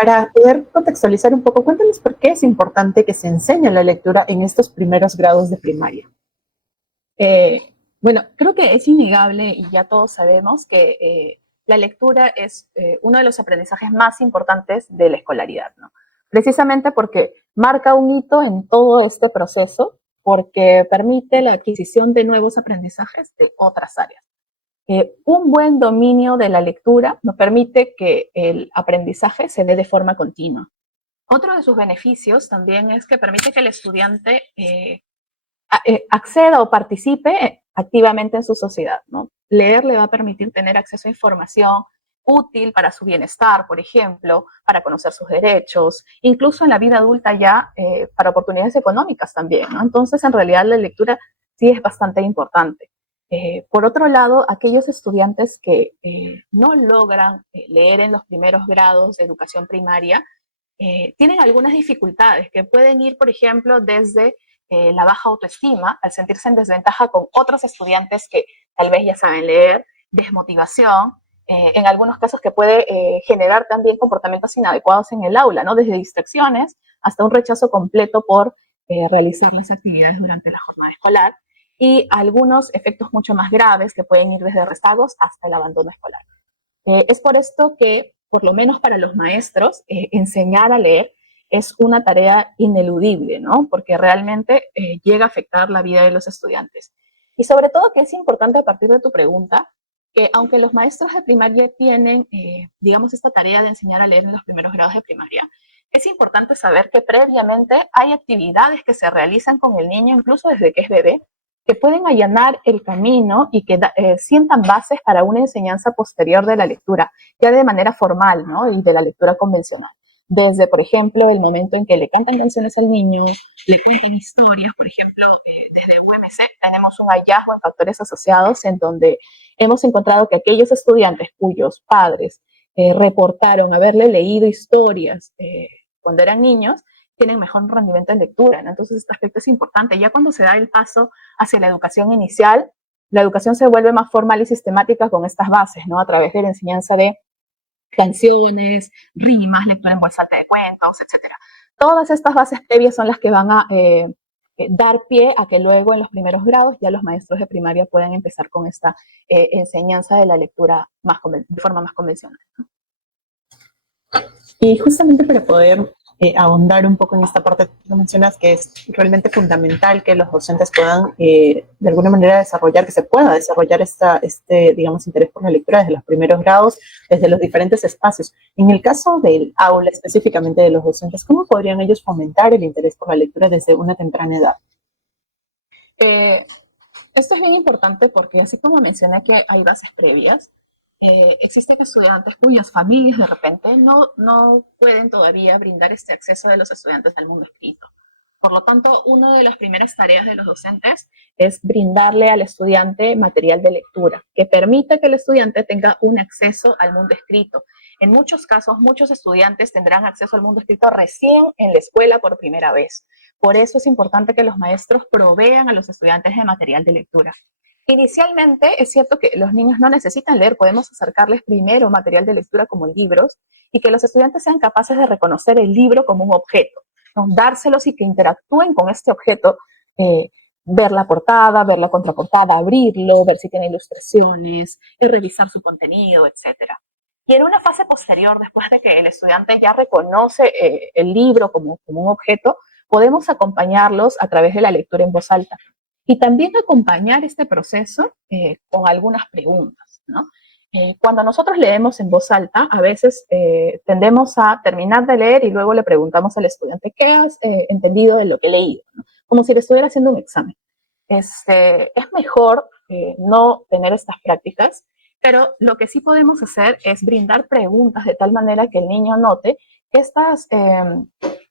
Para poder contextualizar un poco, cuéntanos por qué es importante que se enseñe la lectura en estos primeros grados de primaria. Eh, bueno, creo que es innegable y ya todos sabemos que la lectura es uno de los aprendizajes más importantes de la escolaridad, ¿no? Precisamente porque marca un hito en todo este proceso, porque permite la adquisición de nuevos aprendizajes de otras áreas. Un buen dominio de la lectura nos permite que el aprendizaje se dé de forma continua. Otro de sus beneficios también es que permite que el estudiante acceda o participe activamente en su sociedad, ¿no? Leer le va a permitir tener acceso a información útil para su bienestar, por ejemplo, para conocer sus derechos, incluso en la vida adulta ya para oportunidades económicas también, ¿no? Entonces, en realidad, la lectura sí es bastante importante. Por otro lado, aquellos estudiantes que no logran leer en los primeros grados de educación primaria tienen algunas dificultades que pueden ir, por ejemplo, desde la baja autoestima, al sentirse en desventaja con otros estudiantes que tal vez ya saben leer, desmotivación, en algunos casos que puede generar también comportamientos inadecuados en el aula, ¿no? Desde distracciones hasta un rechazo completo por realizar las actividades durante la jornada escolar y algunos efectos mucho más graves que pueden ir desde rezagos hasta el abandono escolar. Es por esto que, por lo menos para los maestros, enseñar a leer es una tarea ineludible, ¿no? Porque realmente llega a afectar la vida de los estudiantes. Y sobre todo que es importante a partir de tu pregunta, que aunque los maestros de primaria tienen, digamos, esta tarea de enseñar a leer en los primeros grados de primaria, es importante saber que previamente hay actividades que se realizan con el niño, incluso desde que es bebé, que pueden allanar el camino y que sientan bases para una enseñanza posterior de la lectura, ya de manera formal, ¿no? Y de la lectura convencional. Desde, por ejemplo, el momento en que le cantan canciones al niño, le cuentan historias, por ejemplo, desde UMC tenemos un hallazgo en factores asociados en donde hemos encontrado que aquellos estudiantes cuyos padres reportaron haberle leído historias cuando eran niños, tienen mejor rendimiento en lectura, ¿no? Entonces este aspecto es importante. Ya cuando se da el paso hacia la educación inicial, la educación se vuelve más formal y sistemática con estas bases, ¿no? A través de la enseñanza de canciones, rimas, lectura en voz alta de cuentos, etcétera. Todas estas bases previas son las que van a dar pie a que luego en los primeros grados ya los maestros de primaria puedan empezar con esta enseñanza de la lectura de forma más convencional, ¿no? Y justamente para poder ahondar un poco en esta parte que tú mencionas, que es realmente fundamental que los docentes puedan de alguna manera desarrollar, que se pueda desarrollar este, digamos, interés por la lectura desde los primeros grados, desde los diferentes espacios. En el caso del aula, específicamente de los docentes, ¿cómo podrían ellos fomentar el interés por la lectura desde una temprana edad? Esto es bien importante porque así como mencioné que hay bases previas, existen estudiantes cuyas familias de repente no pueden todavía brindar este acceso de los estudiantes al mundo escrito. Por lo tanto, una de las primeras tareas de los docentes es brindarle al estudiante material de lectura que permita que el estudiante tenga un acceso al mundo escrito. En muchos casos, muchos estudiantes tendrán acceso al mundo escrito recién en la escuela por primera vez. Por eso es importante que los maestros provean a los estudiantes de material de lectura. Inicialmente es cierto que los niños no necesitan leer, podemos acercarles primero material de lectura como libros y que los estudiantes sean capaces de reconocer el libro como un objeto, ¿no? Dárselos y que interactúen con este objeto, ver la portada, ver la contraportada, abrirlo, ver si tiene ilustraciones, revisar su contenido, etcétera. Y en una fase posterior, después de que el estudiante ya reconoce el libro como un objeto, podemos acompañarlos a través de la lectura en voz alta. Y también acompañar este proceso con algunas preguntas, ¿no? Cuando nosotros leemos en voz alta, a veces tendemos a terminar de leer y luego le preguntamos al estudiante, ¿qué has entendido de lo que he leído? ¿No? Como si le estuviera haciendo un examen. Es mejor no tener estas prácticas, pero lo que sí podemos hacer es brindar preguntas de tal manera que el niño note que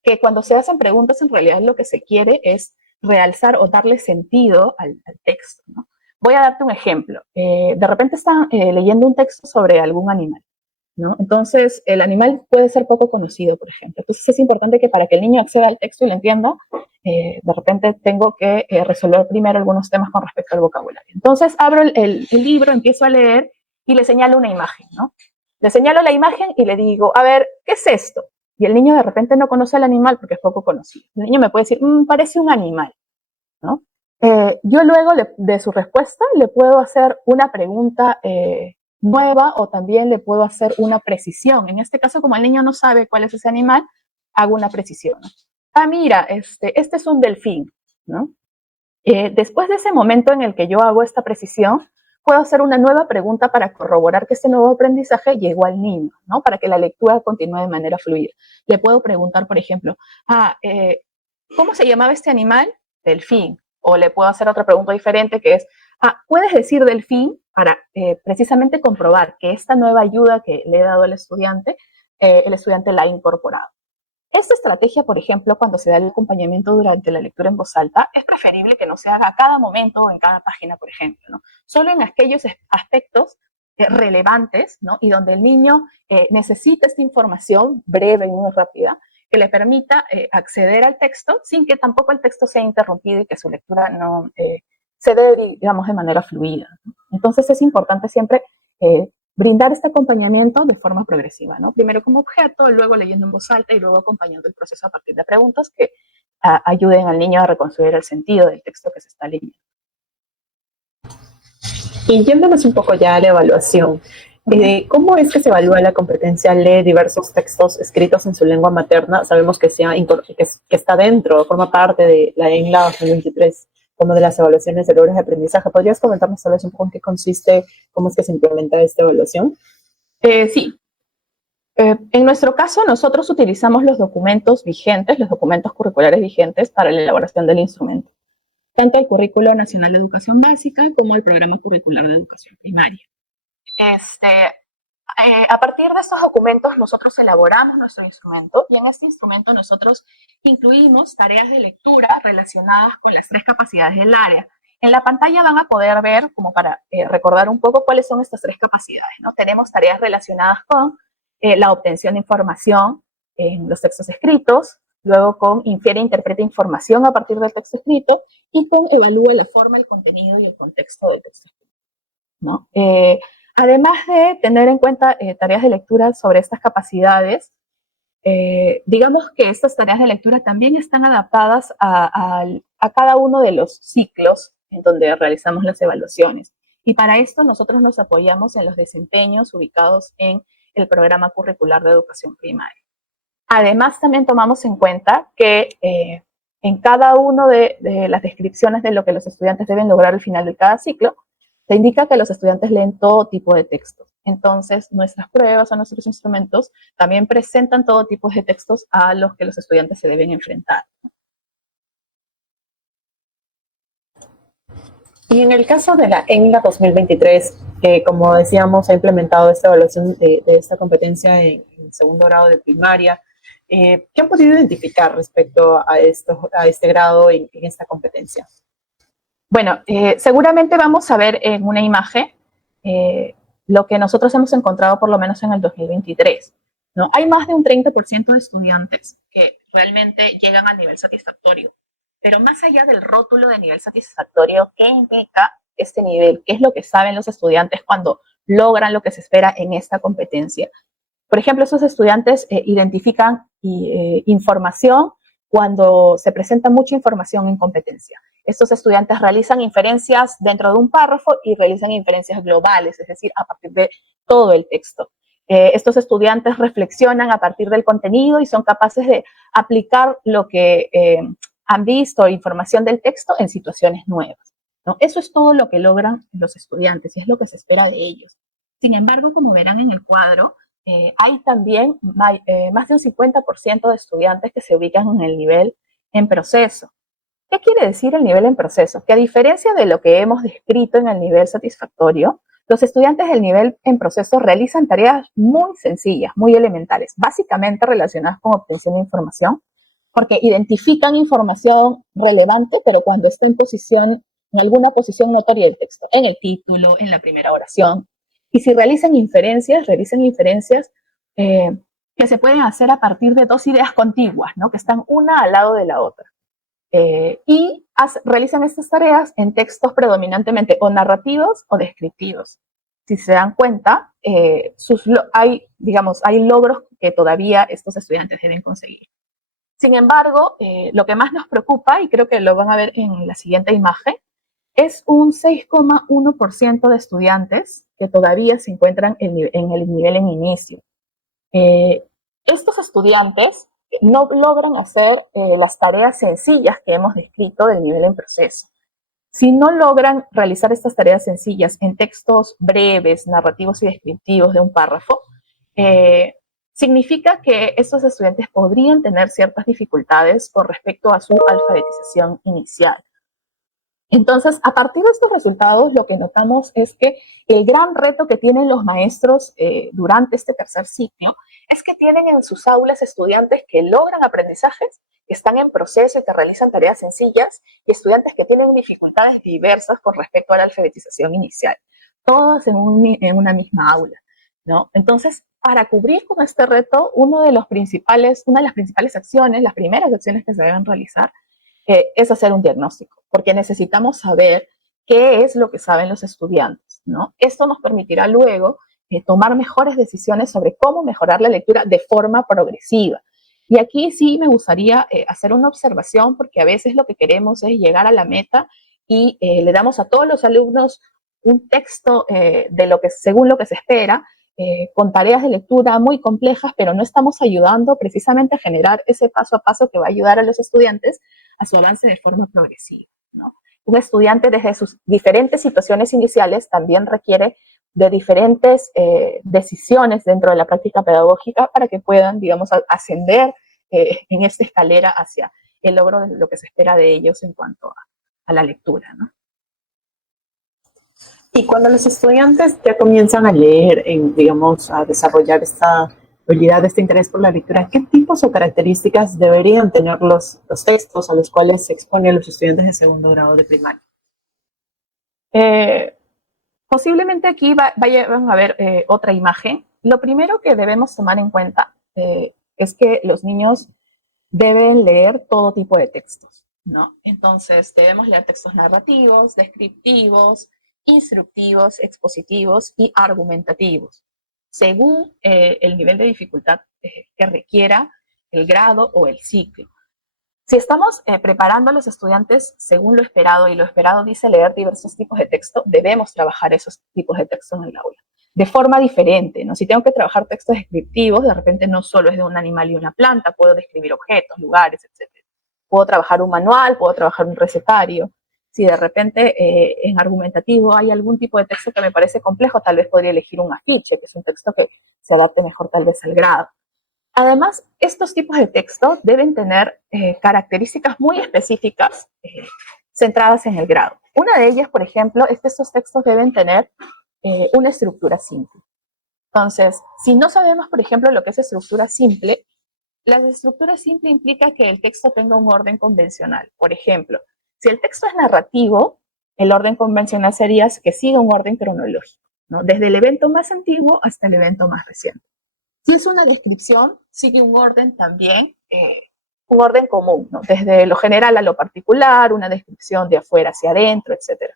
que cuando se hacen preguntas en realidad lo que se quiere es realzar o darle sentido al texto, ¿no? Voy a darte un ejemplo. De repente están leyendo un texto sobre algún animal, ¿no? Entonces, el animal puede ser poco conocido, por ejemplo. Entonces, es importante que para que el niño acceda al texto y lo entienda, de repente tengo que resolver primero algunos temas con respecto al vocabulario. Entonces, abro el libro, empiezo a leer y le señalo una imagen, ¿no? Le señalo la imagen y le digo, a ver, ¿qué es esto? y el niño de repente no conoce al animal porque es poco conocido. El niño me puede decir, parece un animal, ¿no? Yo luego de su respuesta le puedo hacer una pregunta nueva o también le puedo hacer una precisión. En este caso, como el niño no sabe cuál es ese animal, hago una precisión, ¿no? Mira, este es un delfín, ¿no? Después de ese momento en el que yo hago esta precisión, puedo hacer una nueva pregunta para corroborar que este nuevo aprendizaje llegó al niño, ¿no? Para que la lectura continúe de manera fluida. Le puedo preguntar, por ejemplo, ¿cómo se llamaba este animal? Delfín. O le puedo hacer otra pregunta diferente que es, ¿puedes decir delfín? Para precisamente comprobar que esta nueva ayuda que le he dado al estudiante, el estudiante la ha incorporado. Esta estrategia, por ejemplo, cuando se da el acompañamiento durante la lectura en voz alta, es preferible que no se haga a cada momento o en cada página, por ejemplo, ¿no? Solo en aquellos aspectos relevantes, ¿no? Y donde el niño necesita esta información breve y muy rápida que le permita acceder al texto sin que tampoco el texto sea interrumpido y que su lectura no se dé, digamos, de manera fluida, ¿no? Entonces es importante siempre brindar este acompañamiento de forma progresiva, ¿no? Primero como objeto, luego leyendo en voz alta y luego acompañando el proceso a partir de preguntas que ayuden al niño a reconstruir el sentido del texto que se está leyendo. Y yéndonos un poco ya a la evaluación, ¿cómo es que se evalúa la competencia lee diversos textos escritos en su lengua materna? Sabemos que está dentro, forma parte de la ENLA 2023, como de las evaluaciones de logros de aprendizaje. ¿Podrías comentarnos tal vez un poco en qué consiste, cómo es que se implementa esta evaluación? Sí. En nuestro caso, nosotros utilizamos los documentos vigentes, los documentos curriculares vigentes para la elaboración del instrumento, tanto el Currículo Nacional de Educación Básica como el Programa Curricular de Educación Primaria. A partir de estos documentos nosotros elaboramos nuestro instrumento y en este instrumento nosotros incluimos tareas de lectura relacionadas con las 3 capacidades del área. En la pantalla van a poder ver, como para recordar un poco cuáles son estas 3 capacidades, ¿no? Tenemos tareas relacionadas con la obtención de información en los textos escritos, luego con infiere e interpreta información a partir del texto escrito y con evalúa la forma, el contenido y el contexto del texto escrito, ¿no? Además de tener en cuenta tareas de lectura sobre estas capacidades, digamos que estas tareas de lectura también están adaptadas a cada uno de los ciclos en donde realizamos las evaluaciones. Y para esto nosotros nos apoyamos en los desempeños ubicados en el Programa Curricular de Educación Primaria. Además, también tomamos en cuenta que en cada una de las descripciones de lo que los estudiantes deben lograr al final de cada ciclo, se indica que los estudiantes leen todo tipo de textos. Entonces, nuestras pruebas o nuestros instrumentos también presentan todo tipo de textos a los que los estudiantes se deben enfrentar. Y en el caso de la ENLA 2023, que como decíamos ha implementado esta evaluación de esta competencia en segundo grado de primaria, ¿qué han podido identificar respecto a este grado en esta competencia? Bueno, seguramente vamos a ver en una imagen lo que nosotros hemos encontrado por lo menos en el 2023, ¿no? Hay más de un 30% de estudiantes que realmente llegan al nivel satisfactorio, pero más allá del rótulo de nivel satisfactorio, ¿qué implica este nivel? ¿Qué es lo que saben los estudiantes cuando logran lo que se espera en esta competencia? Por ejemplo, esos estudiantes identifican información cuando se presenta mucha información en competencia. Estos estudiantes realizan inferencias dentro de un párrafo y realizan inferencias globales, es decir, a partir de todo el texto. Estos estudiantes reflexionan a partir del contenido y son capaces de aplicar lo que han visto, información del texto, en situaciones nuevas, ¿no? Eso es todo lo que logran los estudiantes y es lo que se espera de ellos. Sin embargo, como verán en el cuadro, hay también más de un 50% de estudiantes que se ubican en el nivel en proceso. ¿Qué quiere decir el nivel en proceso? Que a diferencia de lo que hemos descrito en el nivel satisfactorio, los estudiantes del nivel en proceso realizan tareas muy sencillas, muy elementales, básicamente relacionadas con obtención de información, porque identifican información relevante, pero cuando está en alguna posición notoria del texto, en el título, en la primera oración. Y si realizan inferencias que se pueden hacer a partir de 2 ideas contiguas, ¿no? Que están una al lado de la otra. Realizan estas tareas en textos predominantemente o narrativos o descriptivos. si se dan cuenta, hay logros que todavía estos estudiantes deben conseguir. Sin embargo, lo que más nos preocupa, y creo que lo van a ver en la siguiente imagen, es un 6,1% de estudiantes que todavía se encuentran en el nivel en inicio. Estos estudiantes no logran hacer las tareas sencillas que hemos descrito del nivel en proceso. Si no logran realizar estas tareas sencillas en textos breves, narrativos y descriptivos de un párrafo, significa que estos estudiantes podrían tener ciertas dificultades con respecto a su alfabetización inicial. Entonces, a partir de estos resultados, lo que notamos es que el gran reto que tienen los maestros durante este tercer ciclo es que tienen en sus aulas estudiantes que logran aprendizajes, que están en proceso y que realizan tareas sencillas, y estudiantes que tienen dificultades diversas con respecto a la alfabetización inicial, todos en una misma aula, ¿no? Entonces, para cubrir con este reto, una de las principales acciones, las primeras acciones que se deben realizar, es hacer un diagnóstico, porque necesitamos saber qué es lo que saben los estudiantes, ¿no? Esto nos permitirá luego tomar mejores decisiones sobre cómo mejorar la lectura de forma progresiva. Y aquí sí me gustaría hacer una observación, porque a veces lo que queremos es llegar a la meta y le damos a todos los alumnos un texto según lo que se espera, con tareas de lectura muy complejas, pero no estamos ayudando precisamente a generar ese paso a paso que va a ayudar a los estudiantes a su avance de forma progresiva, ¿no? Un estudiante desde sus diferentes situaciones iniciales también requiere de diferentes decisiones dentro de la práctica pedagógica para que puedan, digamos, ascender en esta escalera hacia el logro de lo que se espera de ellos en cuanto a la lectura, ¿no? Y cuando los estudiantes ya comienzan a leer, digamos, a desarrollar esta habilidad, este interés por la lectura, ¿qué tipos o características deberían tener los textos a los cuales se exponen los estudiantes de segundo grado de primaria? Posiblemente aquí van a ver otra imagen. Lo primero que debemos tomar en cuenta es que los niños deben leer todo tipo de textos, ¿no? Entonces, debemos leer textos narrativos, descriptivos, instructivos, expositivos y argumentativos, según el nivel de dificultad que requiera el grado o el ciclo. Si estamos preparando a los estudiantes según lo esperado, y lo esperado dice leer diversos tipos de texto, debemos trabajar esos tipos de texto en el aula de forma diferente, ¿no? Si tengo que trabajar textos descriptivos, de repente no solo es de un animal y una planta, puedo describir objetos, lugares, etc. Puedo trabajar un manual, puedo trabajar un recetario. Si de repente en argumentativo hay algún tipo de texto que me parece complejo, tal vez podría elegir un afiche, que es un texto que se adapte mejor tal vez al grado. Además, estos tipos de texto deben tener características muy específicas centradas en el grado. Una de ellas, por ejemplo, es que estos textos deben tener una estructura simple. Entonces, si no sabemos, por ejemplo, lo que es estructura simple, la estructura simple implica que el texto tenga un orden convencional. Por ejemplo, si el texto es narrativo, el orden convencional sería que siga un orden cronológico, ¿no? Desde el evento más antiguo hasta el evento más reciente. Si es una descripción, sigue un orden también, un orden común, ¿no? Desde lo general a lo particular, una descripción de afuera hacia adentro, etc.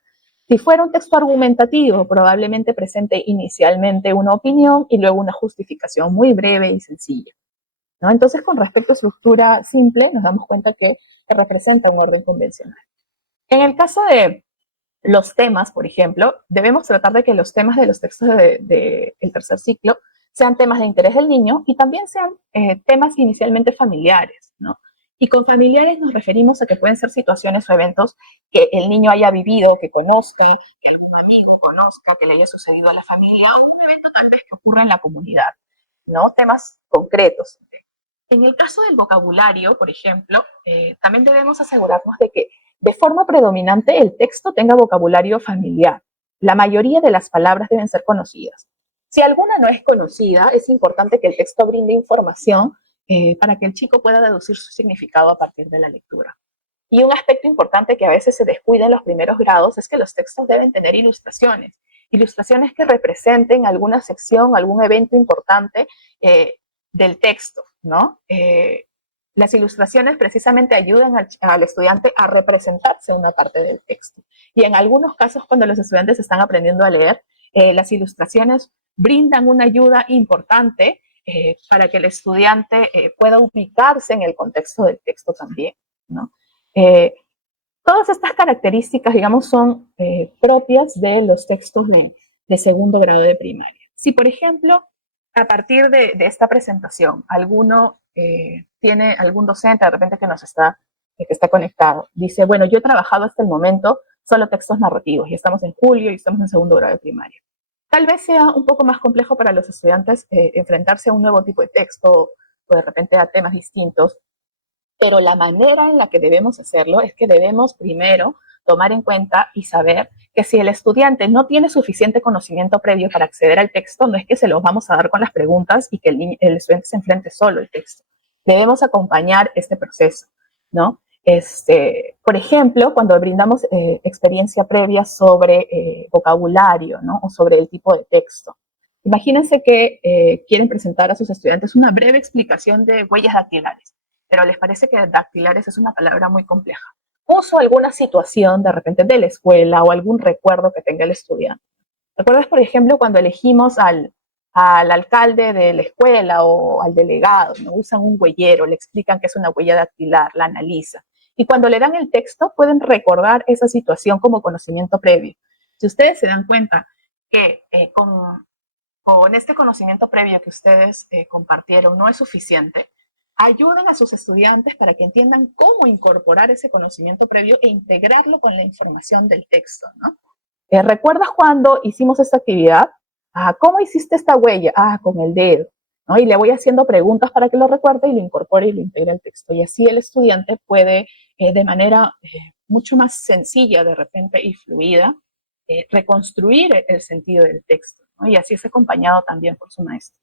Si fuera un texto argumentativo, probablemente presente inicialmente una opinión y luego una justificación muy breve y sencilla, ¿no? Entonces, con respecto a estructura simple, nos damos cuenta que representa un orden convencional. En el caso de los temas, por ejemplo, debemos tratar de que los temas de los textos del tercer ciclo sean temas de interés del niño y también sean temas inicialmente familiares, ¿no? Y con familiares nos referimos a que pueden ser situaciones o eventos que el niño haya vivido, que conozca, que algún amigo conozca, que le haya sucedido a la familia, o un evento tal vez que ocurra en la comunidad, ¿no? Temas concretos. En el caso del vocabulario, por ejemplo, también debemos asegurarnos de que de forma predominante el texto tenga vocabulario familiar. La mayoría de las palabras deben ser conocidas. Si alguna no es conocida, es importante que el texto brinde información para que el chico pueda deducir su significado a partir de la lectura. Y un aspecto importante que a veces se descuida en los primeros grados es que los textos deben tener ilustraciones. Ilustraciones que representen alguna sección, algún evento importante del texto, ¿no? Las ilustraciones precisamente ayudan al estudiante a representarse una parte del texto. Y en algunos casos, cuando los estudiantes están aprendiendo a leer, Las ilustraciones brindan una ayuda importante para que el estudiante pueda ubicarse en el contexto del texto también, ¿no? Todas estas características, digamos, son propias de los textos de segundo grado de primaria. Si, por ejemplo, a partir de esta presentación, algún docente de repente que está conectado, dice, bueno, yo he trabajado hasta el momento solo textos narrativos y estamos en julio y estamos en segundo grado de primaria. Tal vez sea un poco más complejo para los estudiantes enfrentarse a un nuevo tipo de texto o de repente a temas distintos, pero la manera en la que debemos hacerlo es que debemos primero tomar en cuenta y saber que si el estudiante no tiene suficiente conocimiento previo para acceder al texto, no es que se los vamos a dar con las preguntas y que el estudiante se enfrente solo al texto. Debemos acompañar este proceso, ¿no? Por ejemplo, cuando brindamos experiencia previa sobre vocabulario, ¿no? O sobre el tipo de texto. Imagínense que quieren presentar a sus estudiantes una breve explicación de huellas dactilares, pero les parece que dactilares es una palabra muy compleja. Uso alguna situación de repente de la escuela o algún recuerdo que tenga el estudiante. ¿Recuerdas, por ejemplo, cuando elegimos al alcalde de la escuela o al delegado? ¿No? Usan un huellero, le explican que es una huella dactilar, la analizan. Y cuando le dan el texto, pueden recordar esa situación como conocimiento previo. Si ustedes se dan cuenta que con este conocimiento previo que ustedes compartieron no es suficiente, ayuden a sus estudiantes para que entiendan cómo incorporar ese conocimiento previo e integrarlo con la información del texto, ¿no? ¿Recuerdas cuando hicimos esta actividad? ¿Cómo hiciste esta huella? Con el dedo, ¿no? Y le voy haciendo preguntas para que lo recuerde y lo incorpore y lo integre al texto. Y así el estudiante puede, de manera mucho más sencilla de repente y fluida, reconstruir el sentido del texto, ¿no? Y así es acompañado también por su maestro.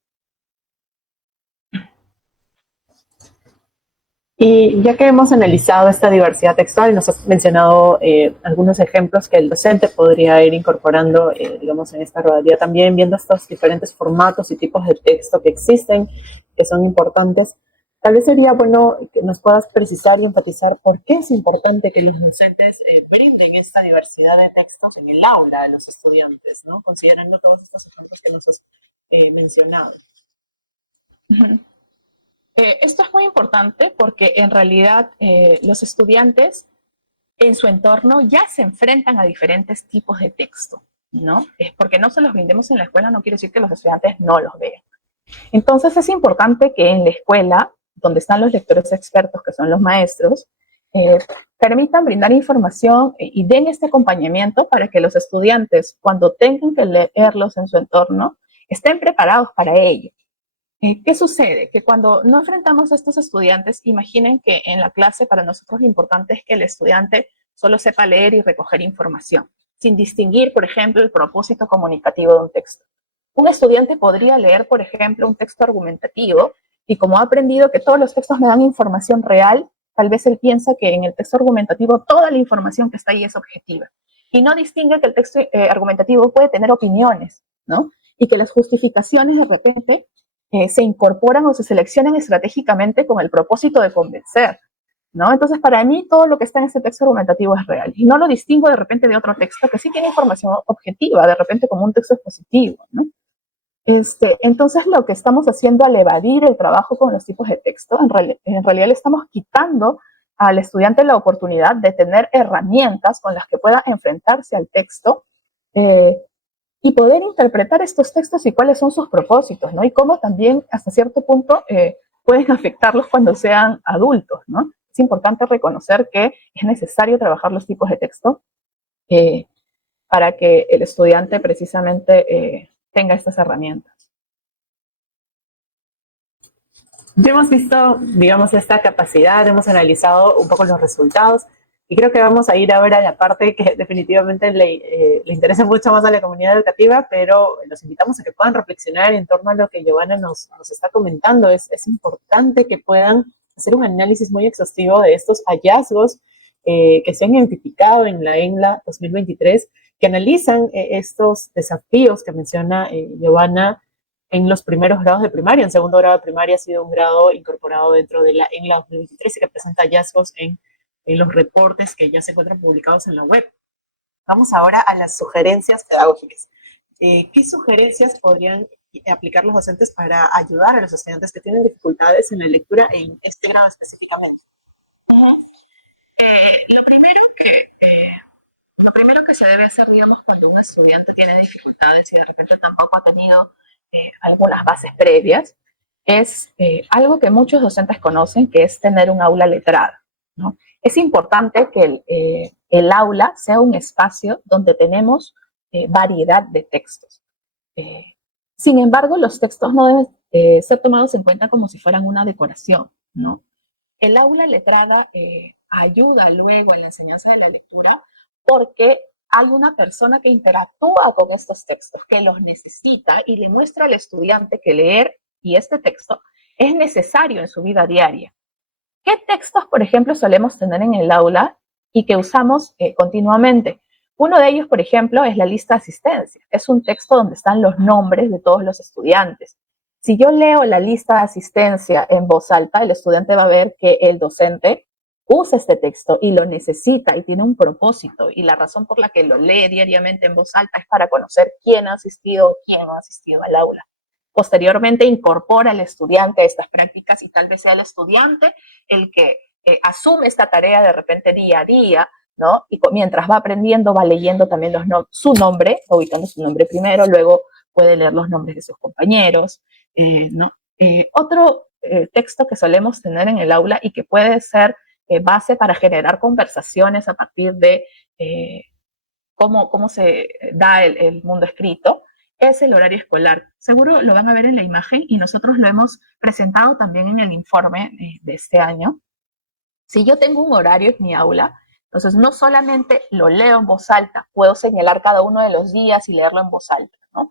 Y ya que hemos analizado esta diversidad textual, nos has mencionado algunos ejemplos que el docente podría ir incorporando, digamos, en esta rodalía también, viendo estos diferentes formatos y tipos de texto que existen, que son importantes. Tal vez sería bueno que nos puedas precisar y enfatizar por qué es importante que los docentes brinden esta diversidad de textos en el aula de los estudiantes, ¿no? Considerando todos estos ejemplos que nos has mencionado. Esto es muy importante porque en realidad los estudiantes en su entorno ya se enfrentan a diferentes tipos de texto, ¿no? Es porque no se los brindemos en la escuela no quiere decir que los estudiantes no los vean. Entonces es importante que en la escuela, donde están los lectores expertos, que son los maestros, permitan brindar información y den este acompañamiento para que los estudiantes, cuando tengan que leerlos en su entorno, estén preparados para ello. ¿Qué sucede? Que cuando no enfrentamos a estos estudiantes, imaginen que en la clase para nosotros lo importante es que el estudiante solo sepa leer y recoger información, sin distinguir, por ejemplo, el propósito comunicativo de un texto. Un estudiante podría leer, por ejemplo, un texto argumentativo y como ha aprendido que todos los textos me dan información real, tal vez él piensa que en el texto argumentativo toda la información que está ahí es objetiva y no distingue que el texto argumentativo puede tener opiniones, ¿no? Y que las justificaciones de repente se incorporan o se seleccionan estratégicamente con el propósito de convencer, ¿no? Entonces, para mí, todo lo que está en este texto argumentativo es real. Y no lo distingo de repente de otro texto que sí tiene información objetiva, de repente como un texto expositivo, ¿no? Entonces, lo que estamos haciendo al evadir el trabajo con los tipos de texto, en realidad le estamos quitando al estudiante la oportunidad de tener herramientas con las que pueda enfrentarse al texto y poder interpretar estos textos y cuáles son sus propósitos, ¿no? Y cómo también, hasta cierto punto, pueden afectarlos cuando sean adultos, ¿no? Es importante reconocer que es necesario trabajar los tipos de texto para que el estudiante precisamente tenga estas herramientas. Ya hemos visto, digamos, esta capacidad, hemos analizado un poco los resultados y creo que vamos a ir ahora a la parte que definitivamente le interesa mucho más a la comunidad educativa, pero los invitamos a que puedan reflexionar en torno a lo que Giovanna nos está comentando. Es importante que puedan hacer un análisis muy exhaustivo de estos hallazgos que se han identificado en la ENLA 2023, que analizan estos desafíos que menciona Giovanna en los primeros grados de primaria. En segundo grado de primaria ha sido un grado incorporado dentro de la ENLA 2023 y que presenta hallazgos en los reportes que ya se encuentran publicados en la web. Vamos ahora a las sugerencias pedagógicas. ¿qué sugerencias podrían aplicar los docentes para ayudar a los estudiantes que tienen dificultades en la lectura en este grado específicamente? Lo primero que, lo primero que se debe hacer, digamos, cuando un estudiante tiene dificultades y de repente tampoco ha tenido algunas bases previas, es algo que muchos docentes conocen, que es tener un aula letrada, ¿no? Es importante que el aula sea un espacio donde tenemos variedad de textos. Sin embargo, los textos no deben ser tomados en cuenta como si fueran una decoración, ¿no? El aula letrada ayuda luego en la enseñanza de la lectura porque hay una persona que interactúa con estos textos, que los necesita y le muestra al estudiante que leer y este texto es necesario en su vida diaria. ¿Qué textos, por ejemplo, solemos tener en el aula y que usamos continuamente? Uno de ellos, por ejemplo, es la lista de asistencia. Es un texto donde están los nombres de todos los estudiantes. Si yo leo la lista de asistencia en voz alta, el estudiante va a ver que el docente usa este texto y lo necesita y tiene un propósito. Y la razón por la que lo lee diariamente en voz alta es para conocer quién ha asistido o quién no ha asistido al aula. Posteriormente incorpora al estudiante a estas prácticas y tal vez sea el estudiante el que asume esta tarea de repente día a día, ¿no? Y mientras va aprendiendo, va leyendo también su nombre, ubicando su nombre primero, luego puede leer los nombres de sus compañeros, ¿no? Otro texto que solemos tener en el aula y que puede ser base para generar conversaciones a partir de cómo se da el mundo escrito, es el horario escolar. Seguro lo van a ver en la imagen y nosotros lo hemos presentado también en el informe de este año. Si yo tengo un horario en mi aula, entonces no solamente lo leo en voz alta, puedo señalar cada uno de los días y leerlo en voz alta, ¿no?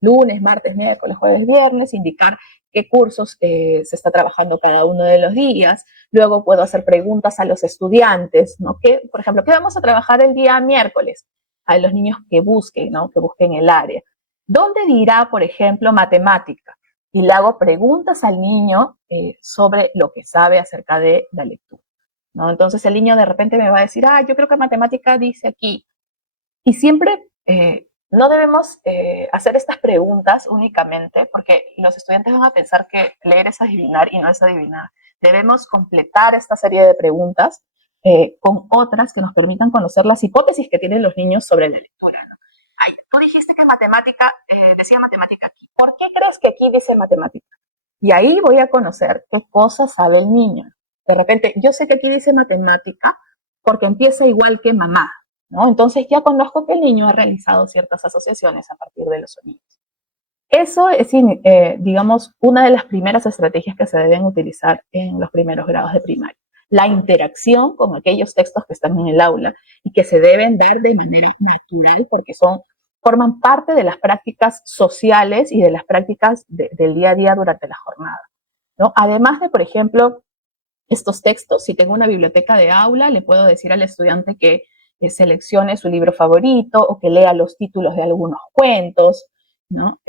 Lunes, martes, miércoles, jueves, viernes, indicar qué cursos se está trabajando cada uno de los días. Luego puedo hacer preguntas a los estudiantes, ¿no? Por ejemplo, ¿qué vamos a trabajar el día miércoles? A los niños que busquen, ¿no? Que busquen el área. ¿Dónde dirá, por ejemplo, matemática? Y le hago preguntas al niño sobre lo que sabe acerca de la lectura, ¿no? Entonces el niño de repente me va a decir, yo creo que matemática dice aquí. Y siempre no debemos hacer estas preguntas únicamente porque los estudiantes van a pensar que leer es adivinar y no es adivinar. Debemos completar esta serie de preguntas con otras que nos permitan conocer las hipótesis que tienen los niños sobre la lectura, ¿no? Tú dijiste que matemática, decía matemática aquí. ¿Por qué crees que aquí dice matemática? Y ahí voy a conocer qué cosas sabe el niño. De repente, yo sé que aquí dice matemática porque empieza igual que mamá, ¿no? Entonces ya conozco que el niño ha realizado ciertas asociaciones a partir de los sonidos. Eso es, digamos, una de las primeras estrategias que se deben utilizar en los primeros grados de primaria. La interacción con aquellos textos que están en el aula y que se deben dar de manera natural porque forman parte de las prácticas sociales y de las prácticas del día a día durante la jornada, ¿no? Además de, por ejemplo, estos textos, si tengo una biblioteca de aula, le puedo decir al estudiante que seleccione su libro favorito o que lea los títulos de algunos cuentos, ¿no?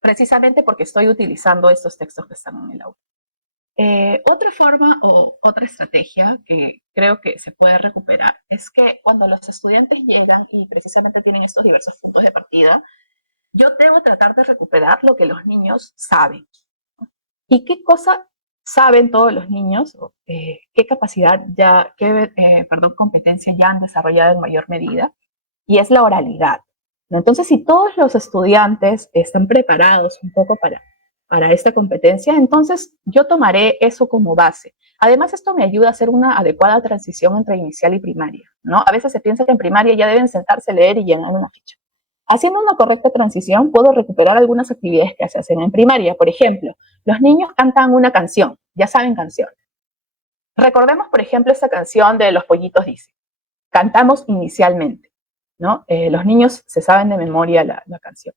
Precisamente porque estoy utilizando estos textos que están en el aula. Otra forma o otra estrategia que creo que se puede recuperar es que cuando los estudiantes llegan y precisamente tienen estos diversos puntos de partida, yo debo tratar de recuperar lo que los niños saben. ¿Y qué cosa saben todos los niños? ¿Qué capacidad competencia ya han desarrollado en mayor medida? Y es la oralidad. Entonces, si todos los estudiantes están preparados un poco para esta competencia, entonces yo tomaré eso como base. Además, esto me ayuda a hacer una adecuada transición entre inicial y primaria, ¿no? A veces se piensa que en primaria ya deben sentarse, leer y llenar una ficha. Haciendo una correcta transición, puedo recuperar algunas actividades que se hacen en primaria. Por ejemplo, los niños cantan una canción, ya saben canciones. Recordemos, por ejemplo, esta canción de Los Pollitos Dice. Cantamos inicialmente, ¿no? Los niños se saben de memoria la canción.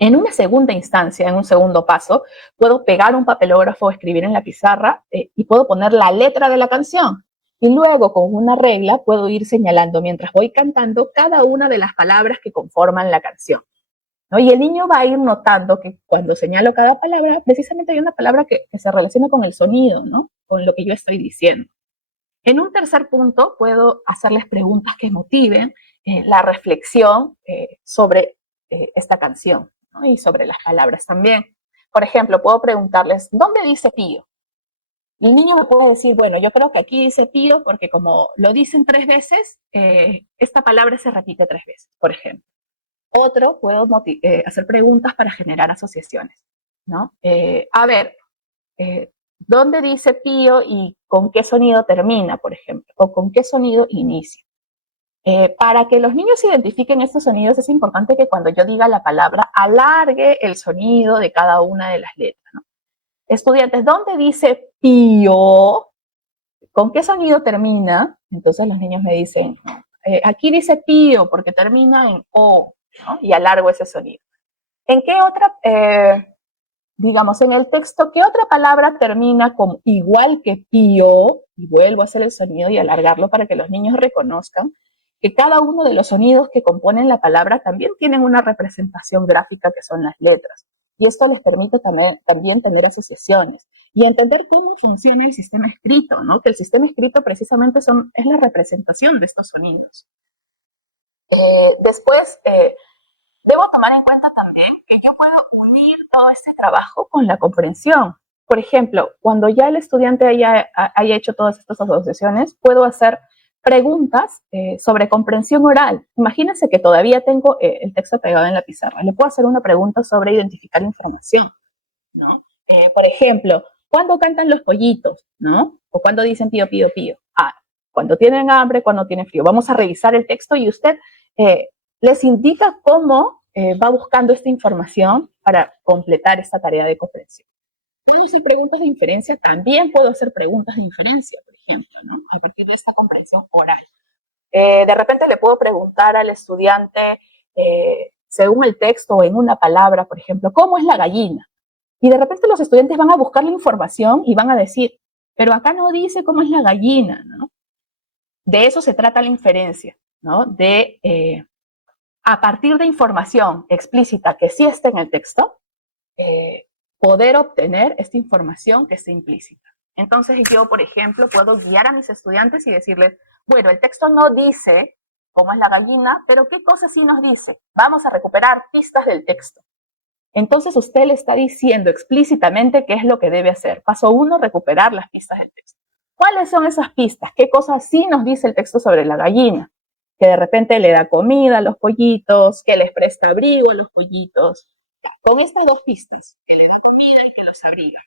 En una segunda instancia, en un segundo paso, puedo pegar un papelógrafo o escribir en la pizarra y puedo poner la letra de la canción. Y luego, con una regla, puedo ir señalando mientras voy cantando cada una de las palabras que conforman la canción, ¿no? Y el niño va a ir notando que cuando señalo cada palabra, precisamente hay una palabra que se relaciona con el sonido, ¿no? Con lo que yo estoy diciendo. En un tercer punto, puedo hacerles preguntas que motiven la reflexión sobre esta canción, ¿no? Y sobre las palabras también. Por ejemplo, puedo preguntarles, ¿dónde dice pío? Y el niño me puede decir, bueno, yo creo que aquí dice pío porque como lo dicen 3 veces, esta palabra se repite 3 veces, por ejemplo. Otro, puedo hacer preguntas para generar asociaciones, ¿no? A ver, ¿dónde dice pío y con qué sonido termina, por ejemplo? O con qué sonido inicia. Para que los niños identifiquen estos sonidos es importante que cuando yo diga la palabra alargue el sonido de cada una de las letras, ¿no? Estudiantes, ¿dónde dice pío? ¿Con qué sonido termina? Entonces los niños me dicen, aquí dice pío porque termina en o, ¿no? Y alargo ese sonido. ¿En qué otra, digamos, en el texto, qué otra palabra termina con igual que pío? Y vuelvo a hacer el sonido y alargarlo para que los niños reconozcan que cada uno de los sonidos que componen la palabra también tienen una representación gráfica que son las letras. Y esto les permite también tener asociaciones y entender cómo funciona el sistema escrito, ¿no? Que el sistema escrito precisamente es la representación de estos sonidos. Después, debo tomar en cuenta también que yo puedo unir todo este trabajo con la comprensión. Por ejemplo, cuando ya el estudiante haya hecho todas estas asociaciones, puedo hacer preguntas sobre comprensión oral. Imagínense que todavía tengo el texto pegado en la pizarra. Le puedo hacer una pregunta sobre identificar información, ¿no? Por ejemplo, ¿cuándo cantan los pollitos? ¿No? O cuando dicen pío, pío, pío. Ah, cuando tienen hambre, cuando tienen frío. Vamos a revisar el texto y usted les indica cómo va buscando esta información para completar esta tarea de comprensión. Puedo hacer preguntas de inferencia, también puedo hacer preguntas de inferencia, por ejemplo, ¿no? A partir de esta comprensión oral. De repente le puedo preguntar al estudiante, según el texto o en una palabra, por ejemplo, ¿cómo es la gallina? Y de repente los estudiantes van a buscar la información y van a decir, pero acá no dice cómo es la gallina, ¿no? De eso se trata la inferencia, ¿no? De, a partir de información explícita que sí está en el texto, poder obtener esta información que está implícita. Entonces yo, por ejemplo, puedo guiar a mis estudiantes y decirles, bueno, el texto no dice cómo es la gallina, pero ¿qué cosa sí nos dice? Vamos a recuperar pistas del texto. Entonces usted le está diciendo explícitamente qué es lo que debe hacer. Paso 1, recuperar las pistas del texto. ¿Cuáles son esas pistas? ¿Qué cosas sí nos dice el texto sobre la gallina? Que de repente le da comida a los pollitos, que les presta abrigo a los pollitos. Con estas 2 pistas, que le da comida y que los abriga.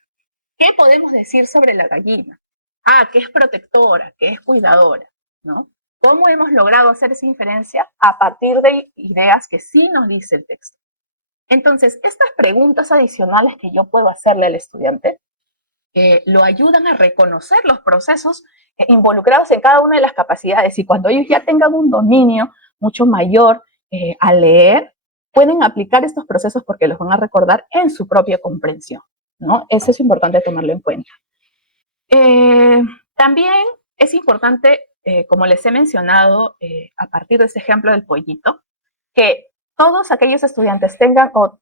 ¿Qué podemos decir sobre la gallina? Ah, que es protectora, que es cuidadora, ¿no? ¿Cómo hemos logrado hacer esa inferencia? A partir de ideas que sí nos dice el texto. Entonces, estas preguntas adicionales que yo puedo hacerle al estudiante lo ayudan a reconocer los procesos involucrados en cada una de las capacidades y cuando ellos ya tengan un dominio mucho mayor al leer, pueden aplicar estos procesos porque los van a recordar en su propia comprensión, ¿no? Eso es importante tomarlo en cuenta. También es importante, como les he mencionado, a partir de ese ejemplo del pollito, que todos aquellos estudiantes tengan o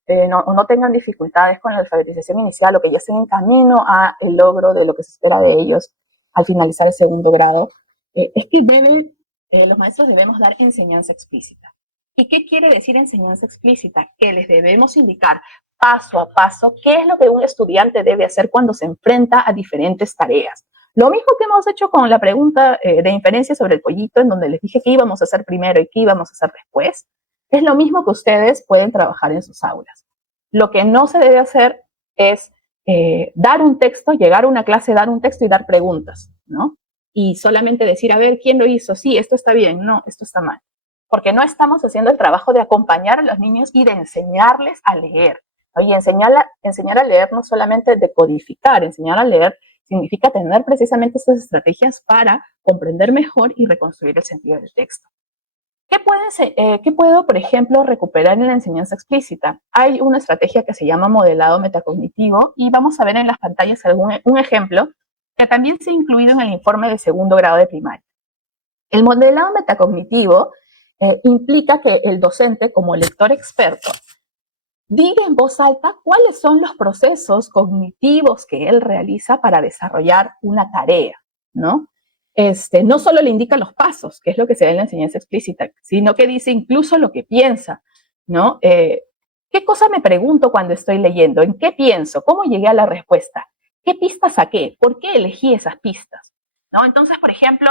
no tengan dificultades con la alfabetización inicial o que ya estén en camino a el logro de lo que se espera de ellos al finalizar el 2º grado, es que los maestros debemos dar enseñanza explícita. ¿Y qué quiere decir enseñanza explícita? Que les debemos indicar paso a paso qué es lo que un estudiante debe hacer cuando se enfrenta a diferentes tareas. Lo mismo que hemos hecho con la pregunta de inferencia sobre el pollito, en donde les dije qué íbamos a hacer primero y qué íbamos a hacer después, es lo mismo que ustedes pueden trabajar en sus aulas. Lo que no se debe hacer es dar un texto, llegar a una clase, dar un texto y dar preguntas, ¿no? Y solamente decir, a ver, ¿quién lo hizo? Sí, esto está bien, no, esto está mal. Porque no estamos haciendo el trabajo de acompañar a los niños y de enseñarles a leer. Y enseñar a leer no solamente de codificar, enseñar a leer significa tener precisamente estas estrategias para comprender mejor y reconstruir el sentido del texto. ¿Qué puedo, por ejemplo, recuperar en la enseñanza explícita? Hay una estrategia que se llama modelado metacognitivo y vamos a ver en las pantallas un ejemplo que también se ha incluido en el informe de 2º grado de primaria. El modelado metacognitivo implica que el docente, como lector experto, diga en voz alta cuáles son los procesos cognitivos que él realiza para desarrollar una tarea, ¿no? no solo le indica los pasos, que es lo que se ve en la enseñanza explícita, sino que dice incluso lo que piensa, ¿no? ¿Qué cosa me pregunto cuando estoy leyendo? ¿En qué pienso? ¿Cómo llegué a la respuesta? ¿Qué pistas saqué? ¿Por qué elegí esas pistas? ¿No? Entonces, por ejemplo,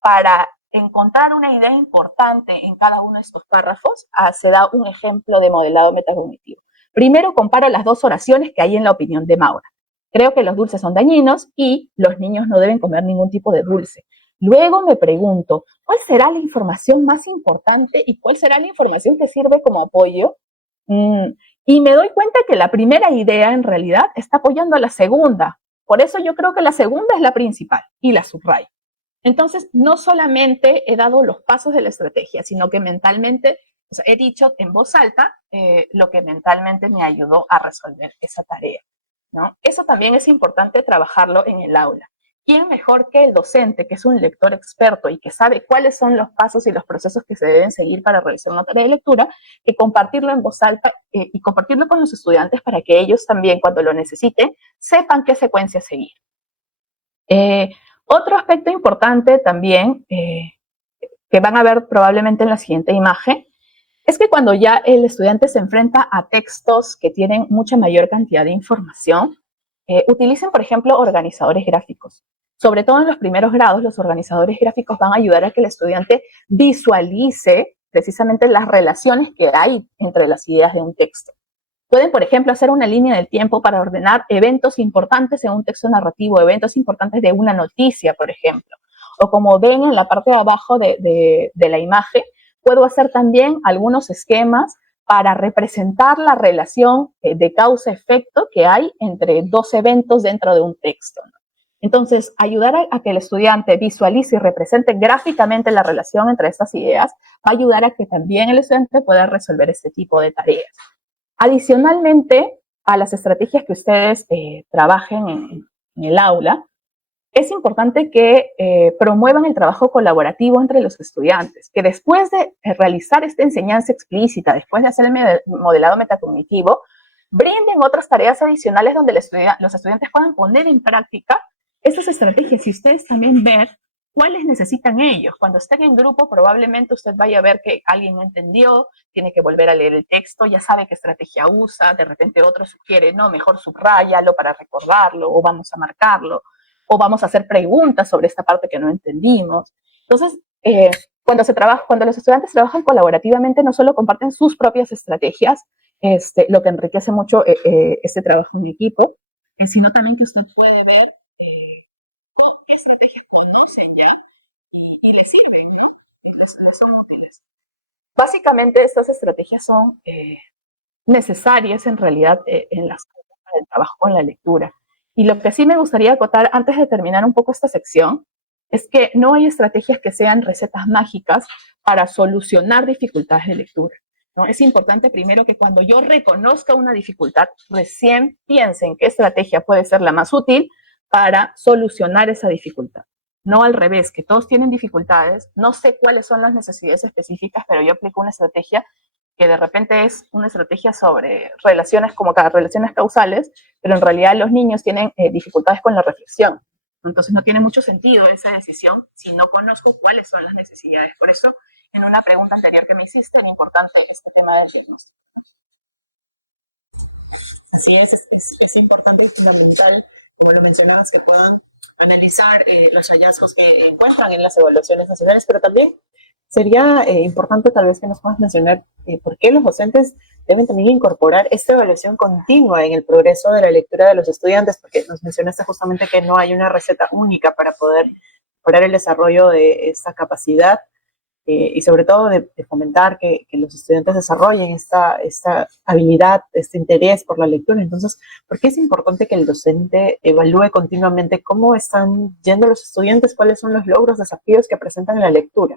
para encontrar una idea importante en cada uno de estos párrafos, se da un ejemplo de modelado metacognitivo. Primero comparo las dos oraciones que hay en la opinión de Maura. Creo que los dulces son dañinos y los niños no deben comer ningún tipo de dulce. Luego me pregunto, ¿cuál será la información más importante y cuál será la información que sirve como apoyo? Y me doy cuenta que la primera idea en realidad está apoyando a la segunda. Por eso yo creo que la segunda es la principal y la subrayo. Entonces, no solamente he dado los pasos de la estrategia, sino que mentalmente, o sea, he dicho en voz alta lo que mentalmente me ayudó a resolver esa tarea, ¿no? Eso también es importante trabajarlo en el aula. ¿Quién mejor que el docente, que es un lector experto y que sabe cuáles son los pasos y los procesos que se deben seguir para realizar una tarea de lectura, que compartirlo en voz alta y compartirlo con los estudiantes para que ellos también, cuando lo necesiten, sepan qué secuencia seguir? Otro aspecto importante también, que van a ver probablemente en la siguiente imagen, es que cuando ya el estudiante se enfrenta a textos que tienen mucha mayor cantidad de información, utilicen, por ejemplo, organizadores gráficos. Sobre todo en los primeros grados, los organizadores gráficos van a ayudar a que el estudiante visualice precisamente las relaciones que hay entre las ideas de un texto. Pueden, por ejemplo, hacer una línea del tiempo para ordenar eventos importantes en un texto narrativo, eventos importantes de una noticia, por ejemplo. O como ven en la parte de abajo de la imagen, puedo hacer también algunos esquemas para representar la relación de causa-efecto que hay entre dos eventos dentro de un texto, ¿no? Entonces, ayudar a que el estudiante visualice y represente gráficamente la relación entre estas ideas va a ayudar a que también el estudiante pueda resolver este tipo de tareas. Adicionalmente a las estrategias que ustedes trabajen en el aula, es importante que promuevan el trabajo colaborativo entre los estudiantes, que después de realizar esta enseñanza explícita, después de hacer el modelado metacognitivo, brinden otras tareas adicionales donde los estudiantes puedan poner en práctica esas estrategias y ustedes también ver cuáles necesitan ellos. Cuando estén en grupo, probablemente usted vaya a ver que alguien no entendió, tiene que volver a leer el texto, ya sabe qué estrategia usa, de repente otro sugiere, no, mejor subráyalo para recordarlo, o vamos a marcarlo, o vamos a hacer preguntas sobre esta parte que no entendimos. Entonces, cuando los estudiantes trabajan colaborativamente, no solo comparten sus propias estrategias, lo que enriquece mucho este trabajo en equipo, sino también que usted puede ver qué estrategias conocen ya y les sirven, son útiles. Básicamente, estas estrategias son necesarias en realidad en las para el trabajo con la lectura. Y lo que sí me gustaría acotar antes de terminar un poco esta sección es que no hay estrategias que sean recetas mágicas para solucionar dificultades de lectura, ¿no? Es importante primero que cuando yo reconozca una dificultad, recién piense en qué estrategia puede ser la más útil para solucionar esa dificultad. No al revés, que todos tienen dificultades, no sé cuáles son las necesidades específicas, pero yo aplico una estrategia que de repente es una estrategia sobre relaciones como relaciones causales, pero en realidad los niños tienen dificultades con la reflexión. Entonces no tiene mucho sentido esa decisión si no conozco cuáles son las necesidades. Por eso, en una pregunta anterior que me hiciste, era importante este tema del diagnóstico. Así es importante y fundamental, como lo mencionabas, que puedan analizar los hallazgos que encuentran en las evaluaciones nacionales, pero también sería importante tal vez que nos puedas mencionar por qué los docentes deben también incorporar esta evaluación continua en el progreso de la lectura de los estudiantes, porque nos mencionaste justamente que no hay una receta única para poder mejorar el desarrollo de esta capacidad y sobre todo de fomentar que los estudiantes desarrollen esta habilidad, este interés por la lectura. Entonces, ¿por qué es importante que el docente evalúe continuamente cómo están yendo los estudiantes, cuáles son los logros, desafíos que presentan en la lectura?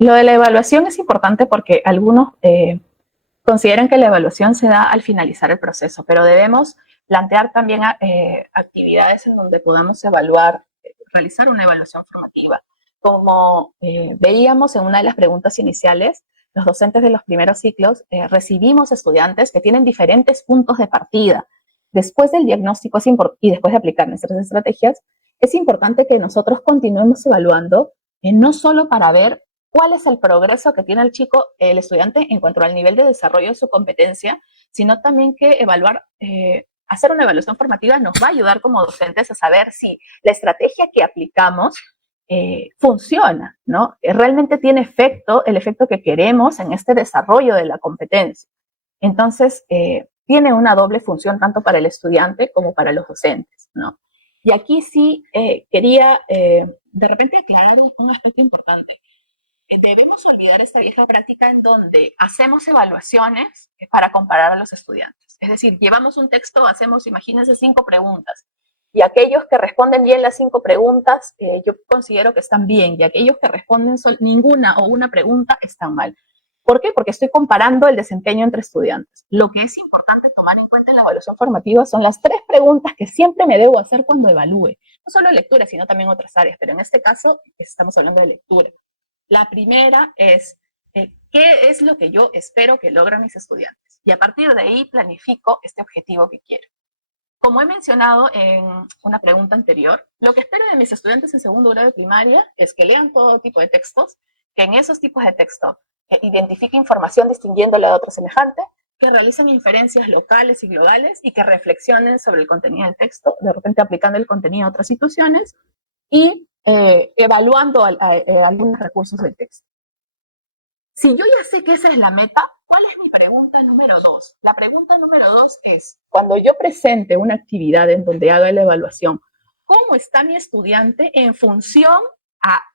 Lo de la evaluación es importante porque algunos consideran que la evaluación se da al finalizar el proceso, pero debemos plantear también actividades en donde podamos evaluar, realizar una evaluación formativa. Como veíamos en una de las preguntas iniciales, los docentes de los primeros ciclos recibimos estudiantes que tienen diferentes puntos de partida después del diagnóstico y después de aplicar nuestras estrategias, es importante que nosotros continuemos evaluando, no solo para ver cuál es el progreso que tiene el estudiante en cuanto al nivel de desarrollo de su competencia, sino también que hacer una evaluación formativa nos va a ayudar como docentes a saber si la estrategia que aplicamos funciona, ¿no? Realmente tiene el efecto que queremos en este desarrollo de la competencia. Entonces, tiene una doble función tanto para el estudiante como para los docentes, ¿no? Y aquí sí quería de repente aclarar un aspecto importante. Debemos olvidar esta vieja práctica en donde hacemos evaluaciones para comparar a los estudiantes. Es decir, llevamos un texto, hacemos, imagínense, 5 preguntas. Y aquellos que responden bien las 5 preguntas, yo considero que están bien. Y aquellos que responden ninguna o una pregunta, están mal. ¿Por qué? Porque estoy comparando el desempeño entre estudiantes. Lo que es importante tomar en cuenta en la evaluación formativa son las 3 preguntas que siempre me debo hacer cuando evalúe. No solo lectura, sino también otras áreas. Pero en este caso, estamos hablando de lectura. La primera es, ¿qué es lo que yo espero que logren mis estudiantes? Y a partir de ahí planifico este objetivo que quiero. Como he mencionado en una pregunta anterior, lo que espero de mis estudiantes en segundo grado de primaria es que lean todo tipo de textos, que en esos tipos de textos identifiquen información distinguiéndola de otro semejante, que realicen inferencias locales y globales y que reflexionen sobre el contenido del texto, de repente aplicando el contenido a otras situaciones y evaluando algunos recursos del texto. Si yo ya sé que esa es la meta, ¿cuál es mi pregunta número 2? La pregunta número 2 es, cuando yo presente una actividad en donde haga la evaluación, ¿cómo está mi estudiante en función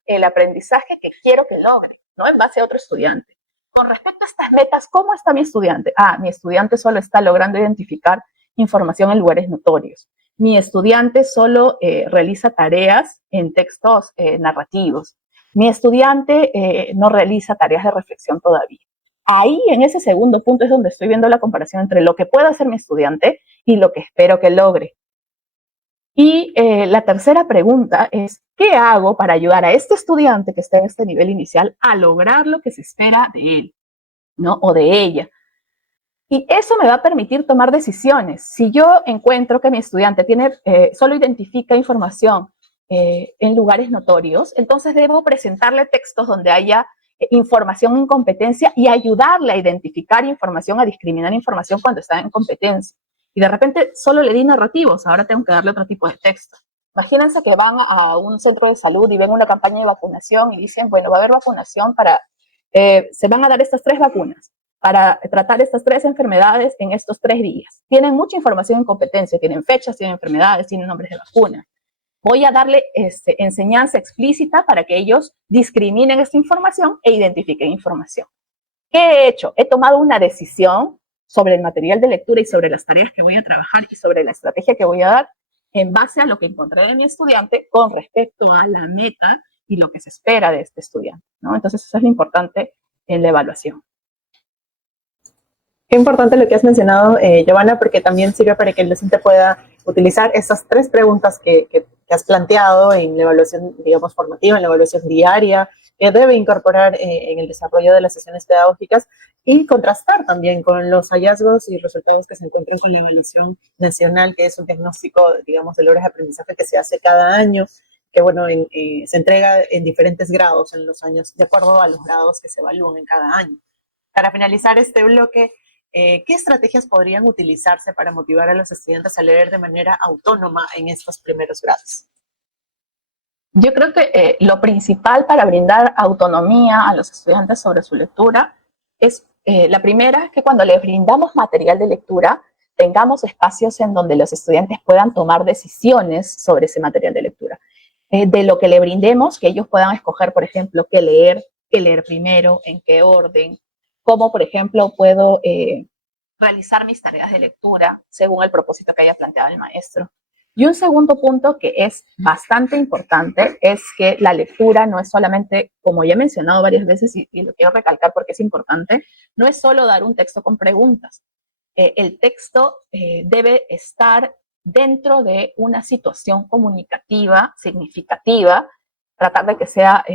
al aprendizaje que quiero que logre, ¿no? En base a otro estudiante. Con respecto a estas metas, ¿cómo está mi estudiante? Mi estudiante solo está logrando identificar información en lugares notorios. Mi estudiante solo realiza tareas en textos narrativos. Mi estudiante no realiza tareas de reflexión todavía. Ahí, en ese segundo punto, es donde estoy viendo la comparación entre lo que puede hacer mi estudiante y lo que espero que logre. Y la tercera pregunta es, ¿qué hago para ayudar a este estudiante que está en este nivel inicial a lograr lo que se espera de él, ¿no? O de ella? Y eso me va a permitir tomar decisiones. Si yo encuentro que mi estudiante solo identifica información en lugares notorios, entonces debo presentarle textos donde haya información en competencia y ayudarle a identificar información, a discriminar información cuando está en competencia. Y de repente solo le di narrativos, ahora tengo que darle otro tipo de texto. Imagínense que van a un centro de salud y ven una campaña de vacunación y dicen, bueno, va a haber vacunación se van a dar estas 3 vacunas para tratar estas 3 enfermedades en estos 3 días. Tienen mucha información en competencia, tienen fechas, tienen enfermedades, tienen nombres de vacuna. Voy a darle enseñanza explícita para que ellos discriminen esta información e identifiquen información. ¿Qué he hecho? He tomado una decisión sobre el material de lectura y sobre las tareas que voy a trabajar y sobre la estrategia que voy a dar en base a lo que encontré de mi estudiante con respecto a la meta y lo que se espera de este estudiante, ¿no? Entonces, eso es lo importante en la evaluación. Qué importante lo que has mencionado, Giovanna, porque también sirve para que el docente pueda utilizar estas 3 preguntas que has planteado en la evaluación, digamos, formativa, en la evaluación diaria, que debe incorporar en el desarrollo de las sesiones pedagógicas y contrastar también con los hallazgos y resultados que se encuentran con la evaluación nacional, que es un diagnóstico, digamos, de logros de aprendizaje que se hace cada año, que, bueno, se entrega en diferentes grados en los años, de acuerdo a los grados que se evalúan en cada año. Para finalizar este bloque, ¿qué estrategias podrían utilizarse para motivar a los estudiantes a leer de manera autónoma en estos primeros grados? Yo creo que lo principal para brindar autonomía a los estudiantes sobre su lectura es, la primera, que cuando les brindamos material de lectura, tengamos espacios en donde los estudiantes puedan tomar decisiones sobre ese material de lectura. De lo que le brindemos, que ellos puedan escoger, por ejemplo, qué leer primero, en qué orden, cómo, por ejemplo, puedo realizar mis tareas de lectura según el propósito que haya planteado el maestro. Y un segundo punto que es bastante importante es que la lectura no es solamente, como ya he mencionado varias veces y lo quiero recalcar porque es importante, no es solo dar un texto con preguntas. El texto debe estar dentro de una situación comunicativa significativa, tratar de que sea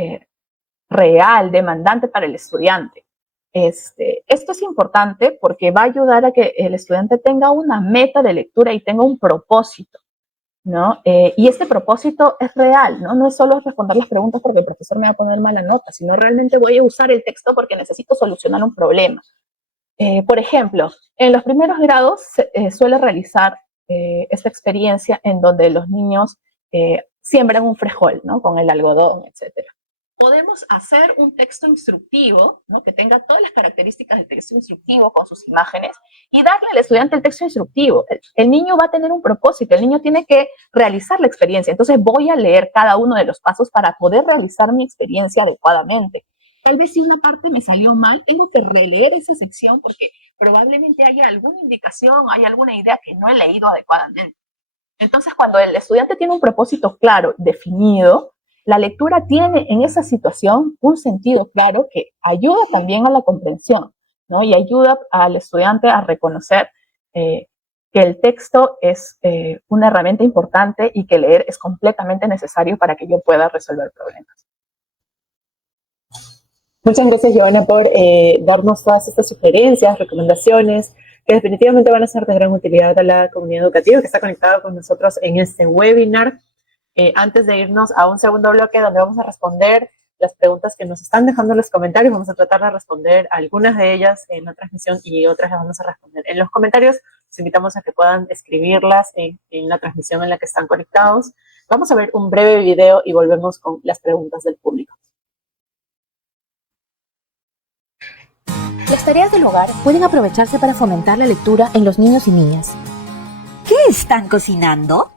real, demandante para el estudiante. Esto es importante porque va a ayudar a que el estudiante tenga una meta de lectura y tenga un propósito, ¿no? Y este propósito es real, ¿no? No es solo responder las preguntas porque el profesor me va a poner mala nota, sino realmente voy a usar el texto porque necesito solucionar un problema. Por ejemplo, en los primeros grados se suele realizar esta experiencia en donde los niños siembran un frijol, ¿no? Con el algodón, etcétera. Podemos hacer un texto instructivo, ¿no? Que tenga todas las características del texto instructivo con sus imágenes y darle al estudiante el texto instructivo. El niño va a tener un propósito, el niño tiene que realizar la experiencia. Entonces voy a leer cada uno de los pasos para poder realizar mi experiencia adecuadamente. Tal vez si una parte me salió mal, tengo que releer esa sección porque probablemente haya alguna indicación, hay alguna idea que no he leído adecuadamente. Entonces, cuando el estudiante tiene un propósito claro, definido, la lectura tiene en esa situación un sentido claro que ayuda también a la comprensión, ¿no? Y ayuda al estudiante a reconocer que el texto es una herramienta importante y que leer es completamente necesario para que yo pueda resolver problemas. Muchas gracias, Giovanna, por darnos todas estas sugerencias, recomendaciones, que definitivamente van a ser de gran utilidad a la comunidad educativa que está conectada con nosotros en este webinar. Antes de irnos a un segundo bloque donde vamos a responder las preguntas que nos están dejando en los comentarios, vamos a tratar de responder algunas de ellas en la transmisión y otras las vamos a responder en los comentarios. Les invitamos a que puedan escribirlas en la transmisión en la que están conectados. Vamos a ver un breve video y volvemos con las preguntas del público. Las tareas del hogar pueden aprovecharse para fomentar la lectura en los niños y niñas. ¿Qué están cocinando?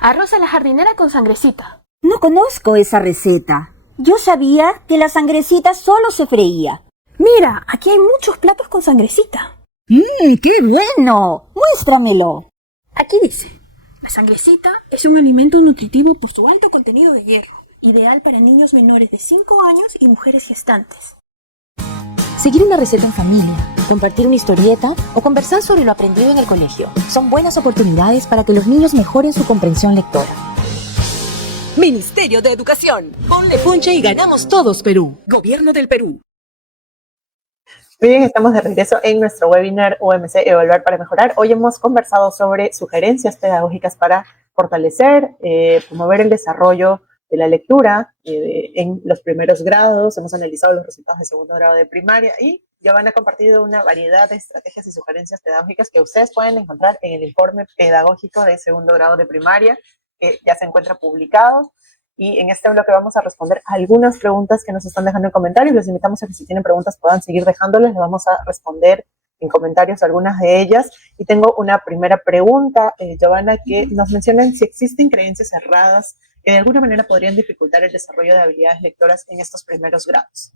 Arroz a la jardinera con sangrecita. No conozco esa receta. Yo sabía que la sangrecita solo se freía. Mira, aquí hay muchos platos con sangrecita. ¡Qué bueno! ¡Muéstramelo! Aquí dice, la sangrecita es un alimento nutritivo por su alto contenido de hierro, ideal para niños menores de 5 años y mujeres gestantes. Seguir una receta en familia, compartir una historieta o conversar sobre lo aprendido en el colegio son buenas oportunidades para que los niños mejoren su comprensión lectora. Ministerio de Educación. Ponle punche y ganamos todos, Perú. Gobierno del Perú. Muy bien, estamos de regreso en nuestro webinar UMC Evaluar para Mejorar. Hoy hemos conversado sobre sugerencias pedagógicas para fortalecer, promover el desarrollo de la lectura en los primeros grados. Hemos analizado los resultados de segundo grado de primaria y Giovanna ha compartido una variedad de estrategias y sugerencias pedagógicas que ustedes pueden encontrar en el informe pedagógico de segundo grado de primaria, que ya se encuentra publicado. Y en este bloque vamos a responder algunas preguntas que nos están dejando en comentarios. Les invitamos a que si tienen preguntas puedan seguir dejándoles. Les vamos a responder en comentarios algunas de ellas. Y tengo una primera pregunta, Giovanna, que nos mencionan si existen creencias erradas que de alguna manera podrían dificultar el desarrollo de habilidades lectoras en estos primeros grados.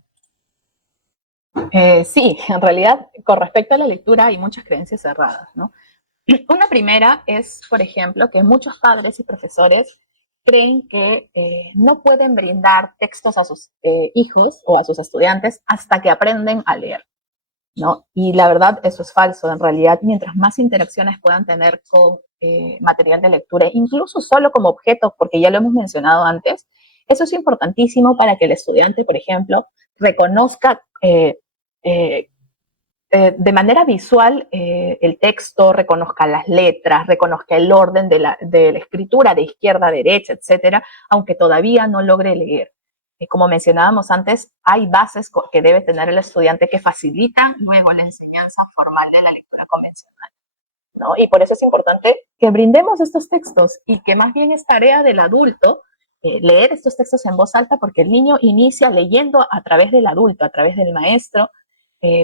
Sí, en realidad, con respecto a la lectura hay muchas creencias erradas, ¿no? Una primera es, por ejemplo, que muchos padres y profesores creen que no pueden brindar textos a sus hijos o a sus estudiantes hasta que aprenden a leer, ¿no? Y la verdad, eso es falso. En realidad, mientras más interacciones puedan tener con material de lectura, incluso solo como objeto, porque ya lo hemos mencionado antes, eso es importantísimo para que el estudiante, por ejemplo, reconozca de manera visual el texto, reconozca las letras, reconozca el orden de la escritura de izquierda a derecha, etcétera, aunque todavía no logre leer. Como mencionábamos antes, hay bases que debe tener el estudiante que facilitan luego la enseñanza formal de la lectura convencional, ¿no? Y por eso es importante que brindemos estos textos y que más bien es tarea del adulto leer estos textos en voz alta, porque el niño inicia leyendo a través del adulto, a través del maestro,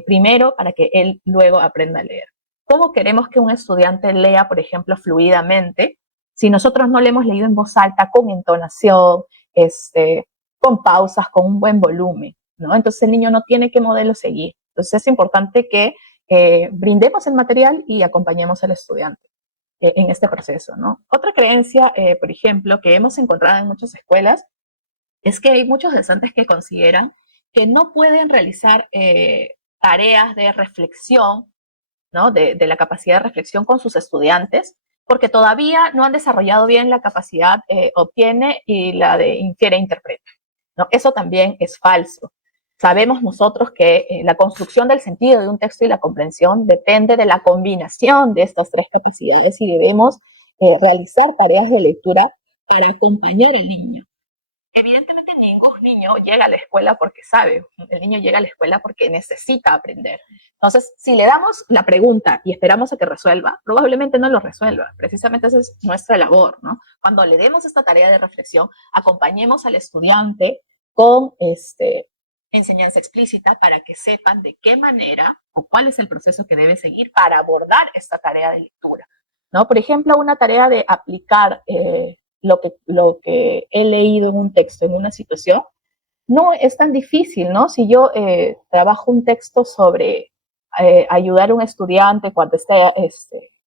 primero para que él luego aprenda a leer. ¿Cómo queremos que un estudiante lea, por ejemplo, fluidamente, si nosotros no le hemos leído en voz alta, con entonación, con pausas, con un buen volumen, ¿no? Entonces el niño no tiene qué modelo seguir. Entonces es importante que brindemos el material y acompañemos al estudiante en este proceso, ¿no? Otra creencia, por ejemplo, que hemos encontrado en muchas escuelas es que hay muchos docentes que consideran que no pueden realizar tareas de reflexión, ¿no? De la capacidad de reflexión con sus estudiantes, porque todavía no han desarrollado bien la capacidad obtiene y la de infiere e interpreta, ¿no? Eso también es falso. Sabemos nosotros que la construcción del sentido de un texto y la comprensión depende de la combinación de estas tres capacidades y debemos realizar tareas de lectura para acompañar al niño. Evidentemente ningún niño llega a la escuela porque sabe, el niño llega a la escuela porque necesita aprender. Entonces, si le damos la pregunta y esperamos a que resuelva, probablemente no lo resuelva. Precisamente esa es nuestra labor, ¿no? Cuando le demos esta tarea de reflexión, acompañemos al estudiante con enseñanza explícita para que sepan de qué manera o cuál es el proceso que debe seguir para abordar esta tarea de lectura, ¿no? Por ejemplo, una tarea de aplicar lo que he leído en un texto, en una situación, no es tan difícil, ¿no? Si yo trabajo un texto sobre ayudar a un estudiante cuando esté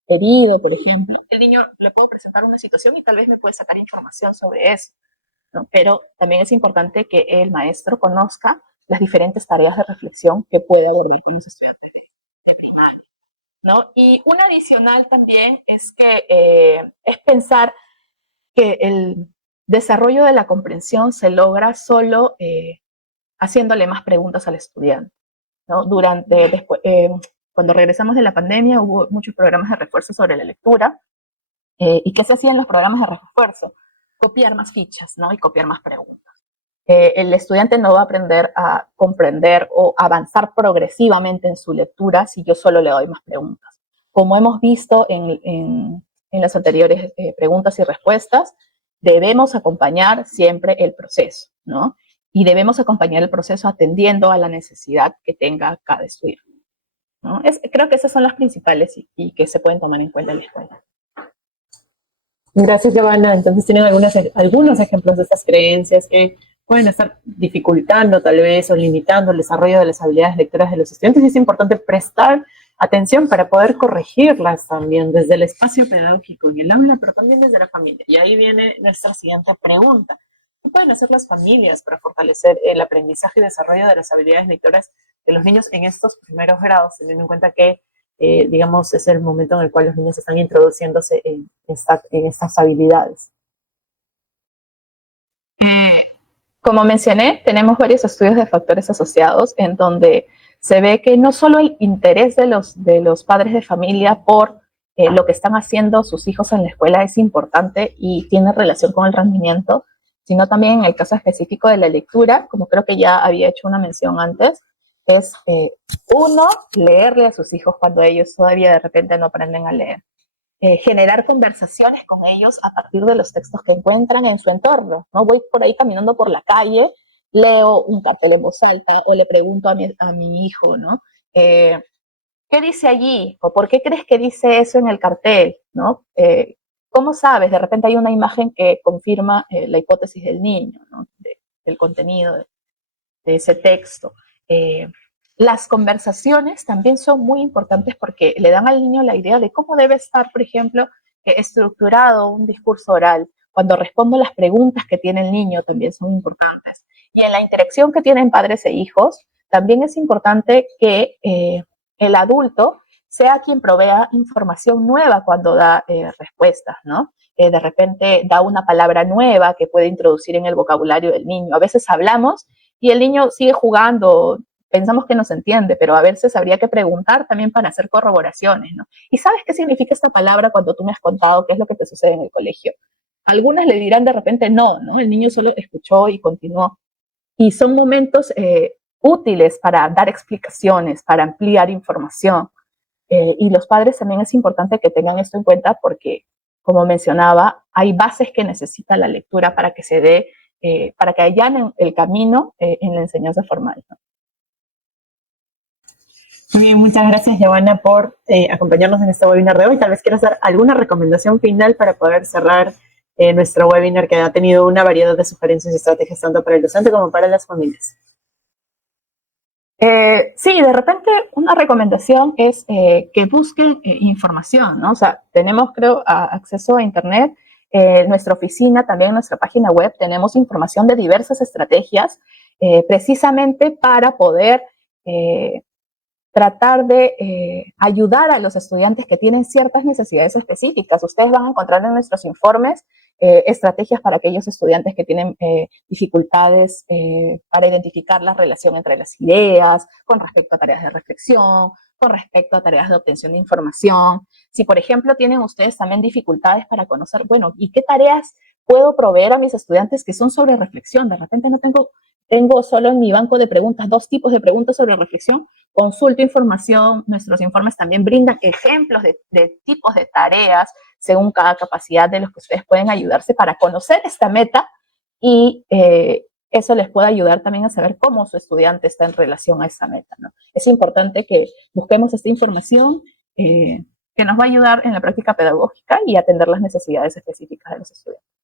herido, por ejemplo, el niño le puedo presentar una situación y tal vez me puede sacar información sobre eso, ¿no? Pero también es importante que el maestro conozca las diferentes tareas de reflexión que puede abordar con los estudiantes de primaria, ¿no? Y una adicional también es que es pensar que el desarrollo de la comprensión se logra solo haciéndole más preguntas al estudiante, ¿no? Cuando regresamos de la pandemia hubo muchos programas de refuerzo sobre la lectura. ¿Y qué se hacía en los programas de refuerzo? Copiar más fichas, ¿no? Y copiar más preguntas. El estudiante no va a aprender a comprender o avanzar progresivamente en su lectura si yo solo le doy más preguntas. Como hemos visto en las anteriores preguntas y respuestas, debemos acompañar siempre el proceso, ¿no? Y debemos acompañar el proceso atendiendo a la necesidad que tenga cada estudiante, ¿no? Creo que esas son las principales y que se pueden tomar en cuenta en la escuela. Gracias, Giovanna. Entonces tienen algunos ejemplos de estas creencias que pueden estar dificultando tal vez o limitando el desarrollo de las habilidades lectoras de los estudiantes, y es importante prestar atención para poder corregirlas también desde el espacio pedagógico en el aula, pero también desde la familia. Y ahí viene nuestra siguiente pregunta. ¿Qué pueden hacer las familias para fortalecer el aprendizaje y desarrollo de las habilidades lectoras de los niños en estos primeros grados, teniendo en cuenta que digamos, es el momento en el cual los niños están introduciéndose en estas habilidades? Como mencioné, tenemos varios estudios de factores asociados en donde se ve que no solo el interés de los padres de familia por lo que están haciendo sus hijos en la escuela es importante y tiene relación con el rendimiento, sino también en el caso específico de la lectura, como creo que ya había hecho una mención antes, es uno, leerle a sus hijos cuando ellos todavía de repente no aprenden a leer. Generar conversaciones con ellos a partir de los textos que encuentran en su entorno, ¿no? Voy por ahí caminando por la calle, leo un cartel en voz alta o le pregunto a mi hijo, ¿no? ¿Qué dice allí? ¿O por qué crees que dice eso en el cartel? ¿No? ¿Cómo sabes? De repente hay una imagen que confirma la hipótesis del niño, ¿no? Del contenido de ese texto. Las conversaciones también son muy importantes porque le dan al niño la idea de cómo debe estar, por ejemplo, estructurado un discurso oral. Cuando respondo las preguntas que tiene el niño también son importantes. Y en la interacción que tienen padres e hijos, también es importante que el adulto sea quien provea información nueva cuando da respuestas, ¿no? De repente da una palabra nueva que puede introducir en el vocabulario del niño. A veces hablamos y el niño sigue jugando, pensamos que nos entiende, pero a veces habría que preguntar también para hacer corroboraciones, ¿no? ¿Y sabes qué significa esta palabra cuando tú me has contado qué es lo que te sucede en el colegio? Algunas le dirán de repente no, ¿no? El niño solo escuchó y continuó. Y son momentos útiles para dar explicaciones, para ampliar información. Y los padres también es importante que tengan esto en cuenta porque, como mencionaba, hay bases que necesita la lectura para que se dé, para que allanen el camino en la enseñanza formal, ¿no? Muy bien, muchas gracias, Giovanna, por acompañarnos en este webinar de hoy. Tal vez quieras dar alguna recomendación final para poder cerrar nuestro webinar, que ha tenido una variedad de sugerencias y estrategias tanto para el docente como para las familias. Sí, de repente una recomendación es que busquen información, ¿no? O sea, tenemos, creo, acceso a Internet. Nuestra oficina, también en nuestra página web, tenemos información de diversas estrategias precisamente para poder tratar de ayudar a los estudiantes que tienen ciertas necesidades específicas. Ustedes van a encontrar en nuestros informes estrategias para aquellos estudiantes que tienen dificultades para identificar la relación entre las ideas, con respecto a tareas de reflexión, con respecto a tareas de obtención de información. Si, por ejemplo, tienen ustedes también dificultades para conocer, bueno, ¿y qué tareas puedo proveer a mis estudiantes que son sobre reflexión? De repente no tengo solo en mi banco de preguntas 2 tipos de preguntas sobre reflexión. Consulto información, nuestros informes también brindan ejemplos de tipos de tareas según cada capacidad de los que ustedes pueden ayudarse para conocer esta meta y eso les puede ayudar también a saber cómo su estudiante está en relación a esa meta, ¿no? Es importante que busquemos esta información que nos va a ayudar en la práctica pedagógica y atender las necesidades específicas de los estudiantes.